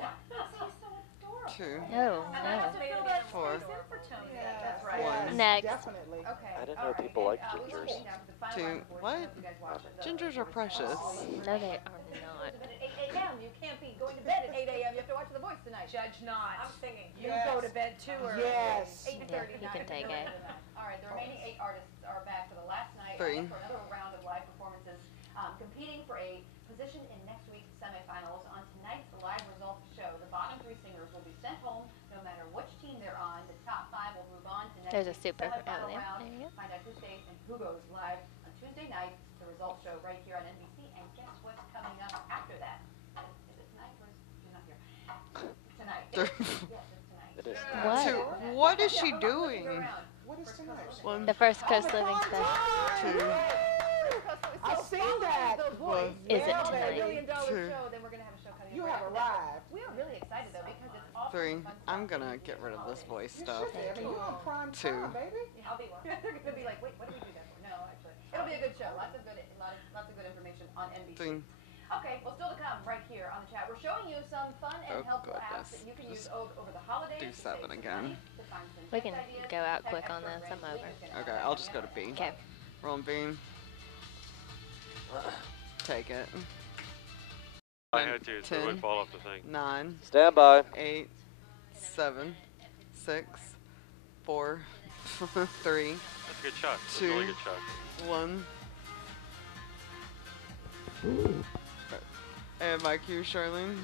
What? He's so adorable. 2. Oh, And I have no. to feel that 4. space in for Tony. Yes, That's right. yes, Next. Definitely. Okay. I didn't all know right, people and, liked we're gingers. getting down to the final 2. round of voice. What? I hope you guys watched the Gingers are precious. No, they are not. At 8 a.m. You can't be going to bed at 8 a.m. You have to watch The Voice tonight. Judge not. I'm singing. You Yes. go to bed too early. Yes. 8:30. Yeah, you can take it. All right, the remaining 8 artists are back for the last night 3. for another round of live performances, competing for a position in next week's semifinals. On tonight's live results show, the bottom 3 singers will be sent home no matter which team they're on. The top 5 will move on to next There's a week's super. semifinal Oh, yeah. round. There you go. Find out who stays and who goes live on Tuesday night. The results show right here on NBC. And guess what's coming up after that? Is it tonight or is you're not here? Tonight. Yes, it's tonight. It is. What? 2. What is she doing? What is tonight? 1. The first Coast Living special. 2. I've seen that. One. Is it Yeah, tonight? baby. $1 million Two. show, then we're gonna have a show coming You up right have after that. arrived. We are really excited though because it's awesome. 3. fun I'm stuff. gonna get rid of this voice You stuff. should be. I mean, you're on prime 2. time, baby. I'll be one. They're gonna be like, wait, what did we do that for? No, actually, it'll be a good show. Lots of good information on NBC. 3. Okay, well, still to come right here on the chat. We're showing you some fun and Oh, helpful apps goodness. that you can use Just over the holidays. do to save 7 some again. money, to find some We gift can ideas. go out Tech quick on expert this. Greg I'm Lee over. is gonna Okay, help I'll you just out. go to B. Okay. Rolling beam. Take it. I had to, so it 10, would fall off the thing. 9, Stand by. 8, 7, 6, 4, 3, That's a good shot. That's a 2, really good shot. 1. And my cue, Charlene.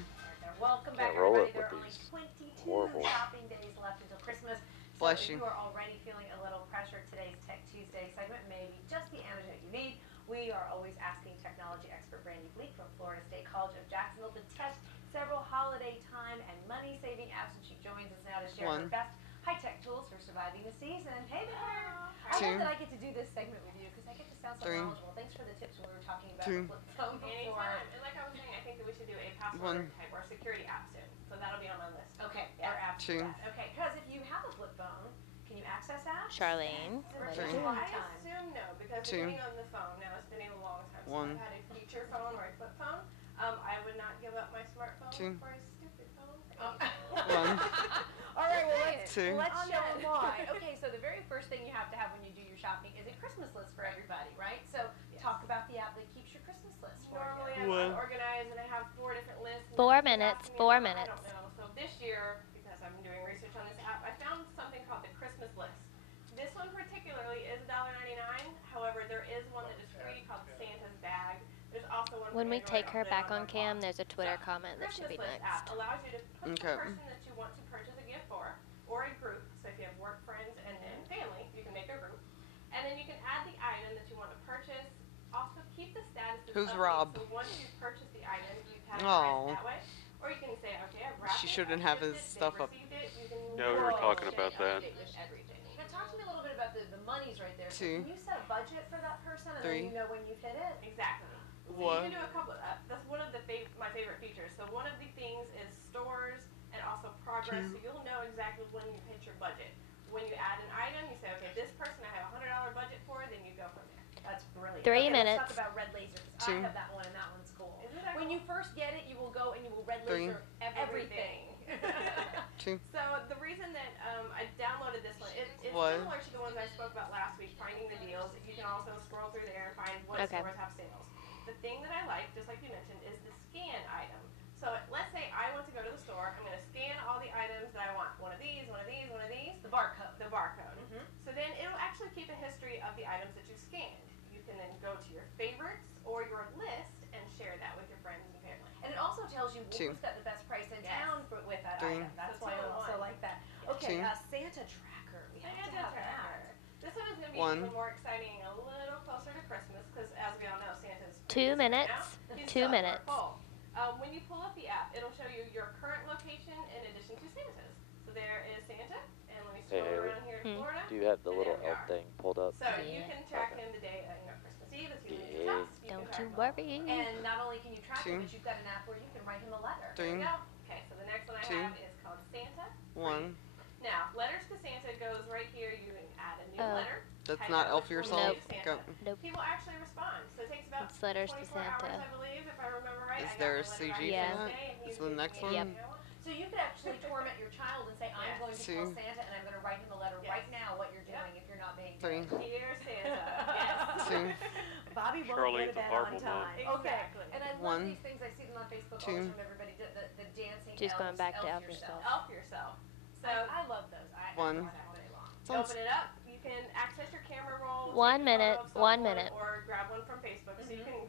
Welcome back, Can't roll everybody. it There are with only these 22 horrible- shopping days left until Christmas. So Bless if you. you are already feeling a little pressure, today's Tech Tuesday segment may be just the antidote you need. We are always asking technology expert Brandy Bleak from Florida State College of Jacksonville to test several holiday time and money-saving apps, and she joins us now to share her best high-tech tools for surviving the season. Hey there! I love that I get to do this segment with you because I get to sound so knowledgeable. Thanks for the tips when we were talking about the flip phone before. Anytime. And like I was saying, I think that we should do a password type or security app soon. So that'll be on my list. Okay, our apps for that. Okay, because if you have a flip phone, can you access apps? Charlene. I assume no, because depending on the phone, now it's been a long time since I've had a feature phone or a flip phone. I would not give up my smartphone for a stupid phone. All right, well, let's show On them why. Okay, so the very first thing you have to have when you do your shopping is a Christmas list for everybody, right? So talk about the app that keeps your Christmas list for Normally you. I'm unorganized and I have 4 different lists. 4 minutes. 4 minutes. I don't know. So this year, because I'm doing research on this app, I found something called the Christmas list. This one particularly is $1.99. However, there is one that is free called Santa's Bag. There's also one When we Android. take I'll her put it back on my cam, blog. there's a Twitter comment that should be Christmas list next. app allows you to put the person that you want to purchase a gift for, or a group. So if you have work friends and family, you can make a group. And then you can add the item that you want to purchase. Also keep the status. Who's Rob? So once you purchase the item, you categorize it that way. Or you can say, okay, I've wrapped She shouldn't have his stuff up. Yeah, we were talking about that. Now talk to me a little bit about the monies right there. So 2, can you set a budget for that person and 3. then you know when you've hit it? Exactly. So you can do a couple. That's one of the my favorite features. So one of the things is stores and also progress. So you'll know exactly when you hit your budget. When you add an item, you say, okay, this person I have a $100 budget for. Then you go from there. That's brilliant. 3 minutes. Let's talk about red laser. I have that one and that one's cool. When you first get it, you will go and you will red laser everything. So the reason that I downloaded this one, it's similar to the ones I spoke about last week, finding the deals. You can also scroll through there and find what stores have sales. The thing that I like, just like you mentioned, is the scan item. So let's say I want to go to the store. I'm going to scan all the items that I want. One of these, one of these, one of these. The barcode. The barcode. So then it'll actually keep a history of the items that you scanned. You can then go to your favorites or your list and share that with your friends and family. And it also tells you who's got the best price in town with that 3. item. That's why I also like that. Okay, Santa Tracker. We have to have that. This one is going to be even more exciting, a little closer to Christmas, because as we all know, Santa's 2 minutes. 2 minutes. When you pull up the app, it'll show you your current location in addition to Santa's. So there is Santa, and let me scroll around here to Florida. Do you have the little elf thing pulled up? So you can track him the day, Christmas Eve, as he leaves his house. Don't you worry. And not only can you track him, but you've got an app where you can write him a letter. There you go. Okay, so the next one I have is called Santa. 1. Now, letters to Santa goes right here. You can add a new letter. That's not elf yourself. Nope. He will actually respond. So it takes about it's letters to 24 Santa. hours, I believe, if I remember right. Is there a CG for that? Is the next one? Yep. So you could actually torment your child and say, I'm going to call Santa and I'm going to write him a letter right now what you're doing if you're not being 3. Dear Santa. Yes. 2. Bobby won't go to bed on time. Okay. And I love these things. I see them on Facebook all the time. Everybody, the dancing Just elves, going back to elf elf yourself. Elf yourself. So I love those. I 1. Open it up. You can access your camera roll. 1 minute. 1 minute. Or grab one from Facebook. So you can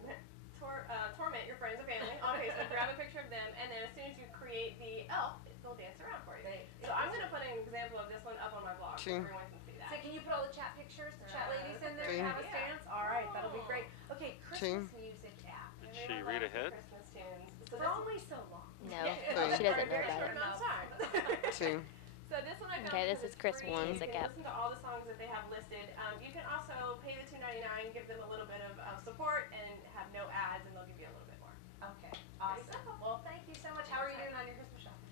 torment your friends and family on Facebook. Grab a picture of them, and then as soon as you create the elf, they'll dance around for you. So I'm going to put an example of this one up on my blog so everyone can see that. So can you put all the chat pictures, the chat ladies in there and have us dance? All right, that'll be great. Okay, Christmas music app. Did she read ahead? Christmas tunes. For only so long. No, she doesn't know about it. 2. So this one I found Okay, this is Christmas music app. Listen to all the songs that they have listed. You can also pay the $2.99, give them a little bit of support, and have no ads, and they'll give you a little bit more. Okay, awesome. Well, thank you so much. How are you doing on your Christmas shopping?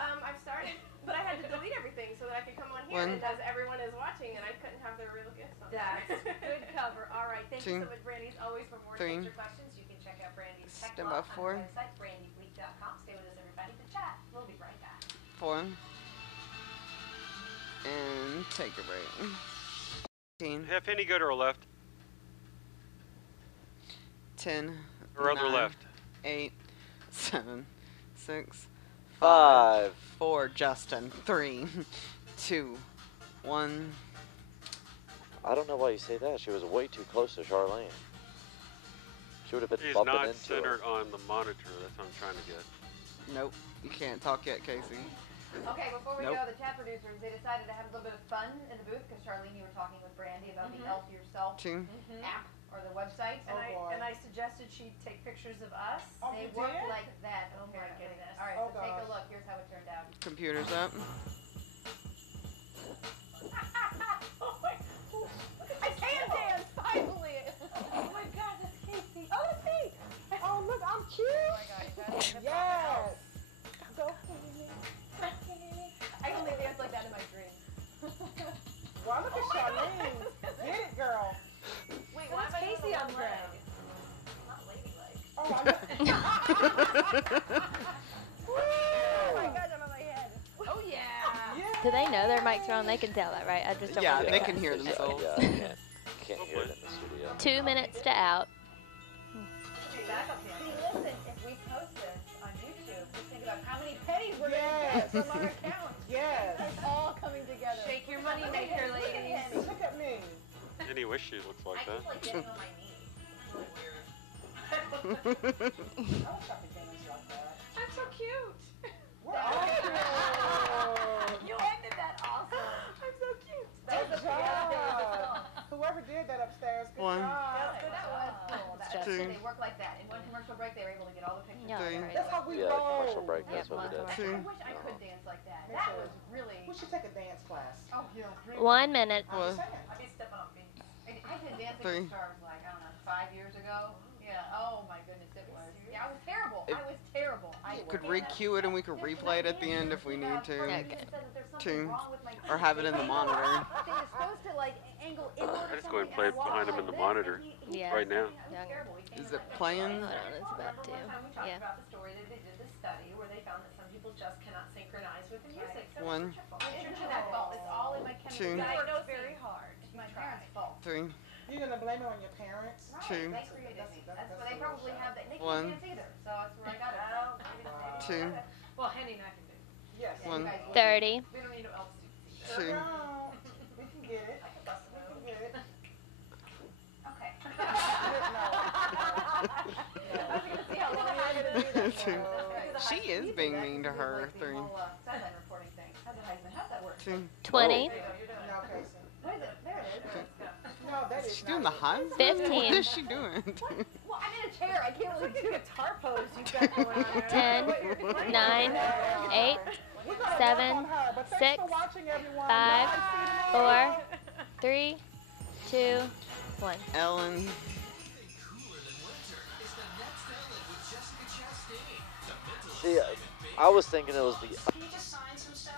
I've started, but I had to delete everything so that I could come on here, and as everyone is watching, and I couldn't have their real gifts on. That's good cover. All right, thank you so much, Brandy. As always, for more tips or questions, you can check out Brandy's tech blog on the website, brandybleak.com. Stay with us, everybody, to chat. We'll be right back. 4. And take a break. 15. Have Penny go to her left. 10. Her other 9, left. 8. 7. 6. 5. 4. Justin. 3. 2. 1. I don't know why you say that. She was way too close to Charlene. She would have been She's bumping not into centered her. on the monitor. That's what I'm trying to get. Nope. You can't talk yet, Casey. Okay, before we go, the chat producers, they decided to have a little bit of fun in the booth because Charlene, you were talking with Brandy about the Elf Yourself app or the websites. And Oh, boy. I suggested she take pictures of us. Oh, They you work did? like that. Oh my apparently. goodness. All right, Oh, so take a gosh. look. Here's how it turned out. Computer's up. Oh my, I can dance finally. Oh my God, that's Casey. Oh, that's me. Oh, look, I'm cute. Oh my God, you guys are Yes. Go Haley. I only dance like that in my dreams. Well, look at Charlene. Get it, girl. Wait, why am I Casey on Greg? Not ladylike. Oh, I know. Oh my God, I'm on my head. Oh yeah. Yeah. Do they know their mics are on? They can tell that, right? I just don't Yeah, want to they do can that. hear themselves. Yeah, can't hear it in the studio. 2 minutes to out. See, listen, if we post this on YouTube, just think about how many pennies we're Yes. going to get from our account. Yes. It's all coming together. Shake your money maker, ladies. Look at me. And he wish she looked like I that. keep like getting on my knee. It's really weird. I was talking things like that. I'm so cute. We're all cute. You ended that awesome. I'm so cute. Good job. Whoever did that upstairs, good One. job. That was cool. That's Just- it. They work like that. In one commercial break, they were able to get all the pictures. Yeah, Three. right. That's how we Yeah, roll. commercial break, that's Yeah, what we one did. Two. I wish I could dance like that. Me That too. was really. We should take a dance class. Oh, yeah. 1 minute. I'm just What? saying. I'd be stepping on beats. I did Dancing Three. with the Stars like, I don't know, 5 years ago. Yeah. Oh my goodness, it was. Yeah, I was terrible. If- I was terrible. I Could re-cue it and we could replay it at the end if we need to. Okay. Two. Or have it in the monitor. They were supposed to like angle inward. I just go ahead and play it behind him in the monitor Yeah. right now. Is it playing? Hold on, it's about to. One time we talked Yeah. about the story that they did this study where they found that some people just cannot synchronize with the music. So One. it's your fault. It's your Jeanette's fault. It's all in my chemistry. Two. I know very hard. It's my parents' fault. Three. You're gonna blame it on your parents? Right. Two. They created me. That's that's where they a little probably sad. have that. They One. can't dance either. So that's where I got it. Well, Wow. Two. well, Henny and I can do. Yes. Yeah, you One. guys would. 30. We don't need no elf suits. Two. No, we can get it. I can bust We a can move. get it. Okay. I was gonna see how long you're gonna do that for. Two. That's right. She is being mean to her. Like the Three. whole, sideline reporting thing. How's it, Heisman? How's that work? Two. 20. There you go, you're doing No, it. Casey. What is it? There it is. No, that Is is she not doing the it. high? 15. What is she doing? Well, I'm in a chair. I can't really do a guitar pose you got going on. 10, 9, 8, We're gonna 7, work on her, but thanks 6, for watching, everyone. 5, Bye. See you tomorrow. 4, 3, 2, 1. Ellen. See, I was thinking it was the. Can you just sign some stuff?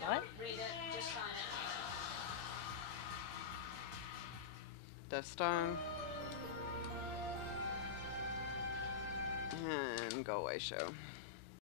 What? Read it, just sign it. Death Star. And Go Away Show.